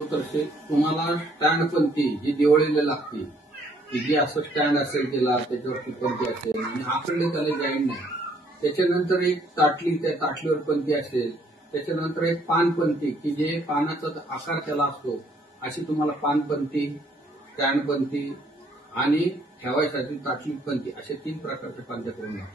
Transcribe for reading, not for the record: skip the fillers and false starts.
तसे तुम्हाला स्टँड पंथी जी दिवाळीला लागते की जी असं स्टँड असेल तिला त्याच्यावरती पंथी असेल आणि आकडे त्याला जाईन नाही. त्याच्यानंतर एक ताटली, त्या ताटलीवर पंथी असेल. त्याच्यानंतर एक पानपंथी की जे पानाचा आकार त्याला असतो अशी तुम्हाला पानपंथी, स्टँड पंथी आणि ठेवायसाठी ताटली पंथी अशा 3 प्रकारच्या पंथ्या करून घ्या.